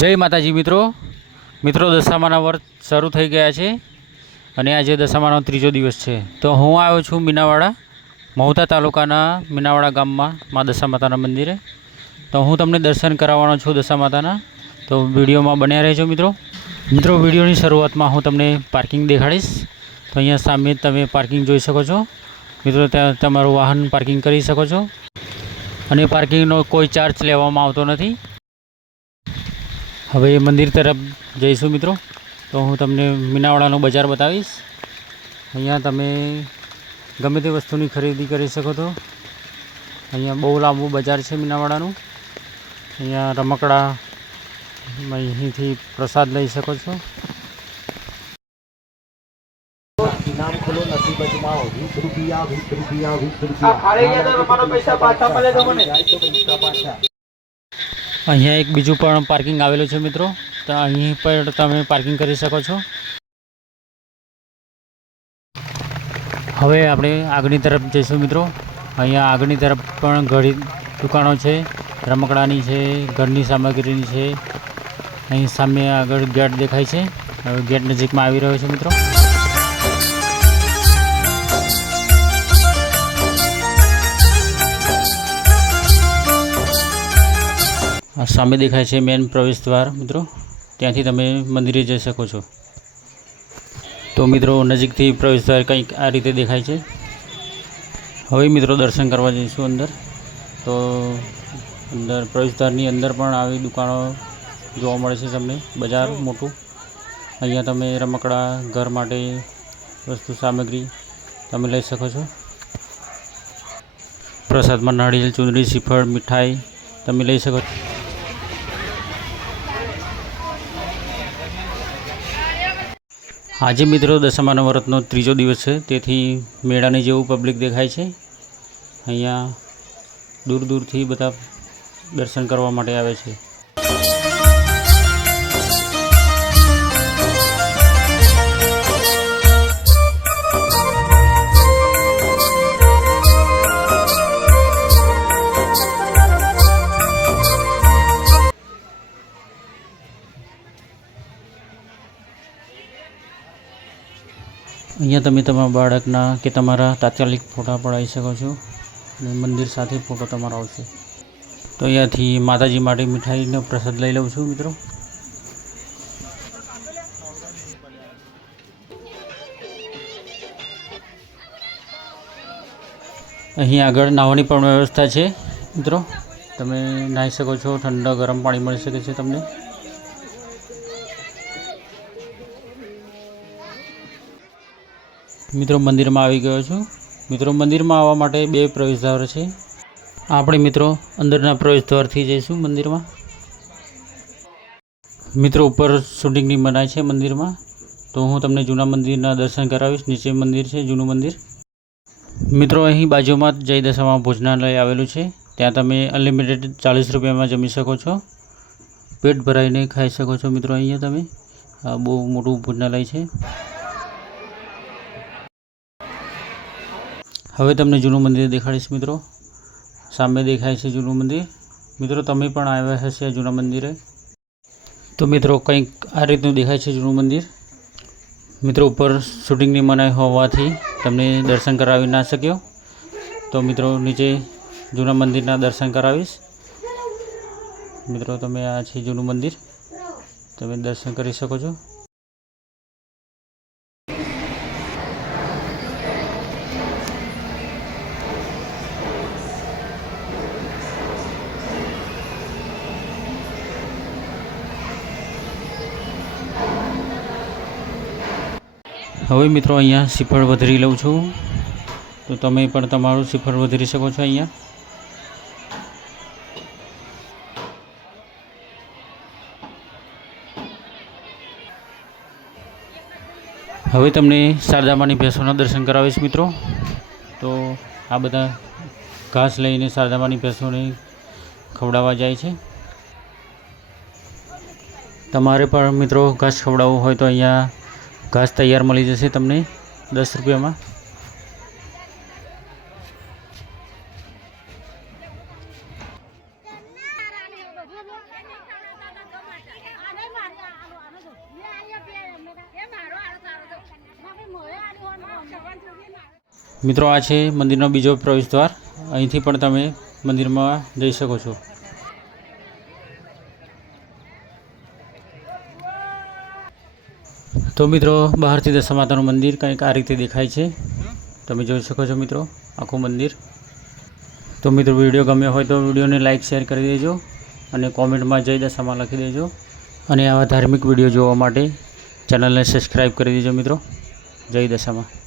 જય માતાજી મિત્રો દશામાના વ્રત શરૂ થઈ ગયા છે અને આજે દશામાનો ત્રીજો દિવસ છે। તો હું આવ્યો છું મીનાવાડા, મહુધા તાલુકાના મીનાવાડા ગામમાં મા દશા માતાના મંદિરે। તો હું તમને દર્શન કરાવવાનો છું દશા માતાના, તો વિડીયોમાં બન્યા રહેજો મિત્રો। વિડીયોની શરૂઆતમાં હું તમને પાર્કિંગ દેખાડીશ। તો અહીંયા સામે તમે પાર્કિંગ જોઈ શકો છો મિત્રો, ત્યાં તમારું વાહન પાર્કિંગ કરી શકો છો અને પાર્કિંગનો કોઈ ચાર્જ લેવામાં આવતો નથી। હવે મંદિર તરફ જઈશું મિત્રો। તો હું તમને મીનાવાડાનું બજાર બતાવીશ। અહીંયા તમે ગમે તે વસ્તુની ખરીદી કરી શકો છો। અહીંયા બહુ લાંબુ બજાર છે મીનાવાડાનું। અહીંયા રમકડા, અહીંથી પ્રસાદ લઈ શકો છો। નામ ખોલો નથી બચમાઓ 20 રૂપિયા 20 રૂપિયા 20 રૂપિયા આ ખાલી ગયા તો તમારો પૈસા પાછા મળે તો મને જાય તો પૈસા પાછા। અહીંયા એક બીજું પણ પાર્કિંગ આવેલું છે મિત્રો, તો અહીં પણ તમે પાર્કિંગ કરી શકો છો। હવે આપણે આગળની તરફ જઈશું મિત્રો। અહીંયા આગળની તરફ પણ ઘણી દુકાનો છે, રમકડાની છે, ઘરની સામગ્રીની છે। અહીં સામે આગળ ગેટ દેખાય છે, હવે ગેટ નજીકમાં આવી રહ્યો છે મિત્રો। આ સામે દેખાય છે મેન પ્રવેશ દ્વાર મિત્રો, ત્યાંથી તમે મંદિરે જઈ શકો છો। તો મિત્રો નજીકથી પ્રવેશ દ્વાર કંઈક આ રીતે દેખાય છે। હવે મિત્રો દર્શન કરવા જઈશું અંદર। તો અંદર પ્રવેશ દ્વારની અંદર પણ આવી દુકાનો જોવા મળે છે તમને, બજાર મોટું। અહીંયા તમે રમકડા, ઘર માટે વસ્તુ સામગ્રી તમે લઈ શકો છો। પ્રસાદમાં નાળિયેર, ચૂંદડી, શ્રીફળ, મીઠાઈ તમે લઈ શકો છો। આજે મિત્રો દશામાના વ્રતનો ત્રીજો દિવસ છે, તેથી મેળાની જેવું પબ્લિક દેખાય છે। અહીંયા દૂર દૂરથી બધા દર્શન કરવા માટે આવે છે। અહીંયા તમે તમારા બાળકના કે તમારા તાત્કાલિક ફોટા પડાવી શકો છો અને મંદિર સાથે ફોટો તમારો આવશે। તો અહીંયાથી માતાજી માટે મીઠાઈનો પ્રસાદ લઈ લઉં છું મિત્રો। અહીં આગળ નાહવાની પણ વ્યવસ્થા છે મિત્રો, તમે નાહી શકો છો, ઠંડા ગરમ પાણી મળી શકે છે તમને। મિત્રો મંદિરમાં આવી ગયો છું મિત્રો। મંદિરમાં આવવા માટે બે પ્રવેશદ્વાર છે। આપણે મિત્રો અંદરના પ્રવેશદ્વારથી જઈશું મંદિરમાં। મિત્રો ઉપર શૂટિંગની મનાઈ છે મંદિરમાં, તો હું તમને જૂના મંદિરના દર્શન કરાવીશ। નીચે મંદિર છે, જૂનું મંદિર મિત્રો। અહીં બાજુમાં જય દશામાં ભોજનાલય આવેલું છે, ત્યાં તમે અનલિમિટેડ 40 રૂપિયામાં જમી શકો છો, પેટ ભરાઈને ખાઈ શકો છો મિત્રો। અહીંયા તમે બહુ મોટું ભોજનાલય છે। હવે તમને જૂનું મંદિર દેખાડીશ મિત્રો। સામે દેખાય છે જૂનું મંદિર મિત્રો, તમે પણ આવ્યા હશે જૂના મંદિરે। તો મિત્રો કંઈક આ રીતનું દેખાય છે જૂનું મંદિર મિત્રો। ઉપર શૂટિંગની મનાઈ હોવાથી તમને દર્શન કરાવી ના શક્યો, તો મિત્રો નીચે જૂના મંદિરના દર્શન કરાવીશ મિત્રો। તમે આ છે જૂનું મંદિર, તમે દર્શન કરી શકો છો। હવે મિત્રો અહીંયા શ્રીફળ વધરી લઉં છું, તો તમે પણ તમારું શ્રીફળ વધરી શકો છો અહીંયા। હવે તમને શારદામાની ભેંસોના દર્શન કરાવીશ મિત્રો। તો આ બધા ઘાસ લઈને શારદામાની ભેંસોને ખવડાવવા જાય છે। તમારે પણ મિત્રો ઘાસ ખવડાવવું હોય તો અહીંયા ઘાસ તૈયાર મળી જશે તમને 10 રૂપિયામાં। મિત્રો આ છે મંદિરનો બીજો પ્રવેશદ્વાર. અહીંથી પણ તમે મંદિરમાં જઈ શકો છો. તો મિત્રો બહારથી દશા માતાનું મંદિર કંઈક આ રીતે દેખાય છે. તમે જોઈ શકો છો મિત્રો આખું મંદિર. તો મિત્રો વિડીયો ગમ્યો હોય તો વિડીયોને લાઇક શેર કરી દેજો અને કોમેન્ટમાં જય દશામાં લખી દેજો. અને આવા ધાર્મિક વિડીયો જોવા માટે ચેનલને સબસ્ક્રાઈબ કરી દેજો મિત્રો. જય દશામાં.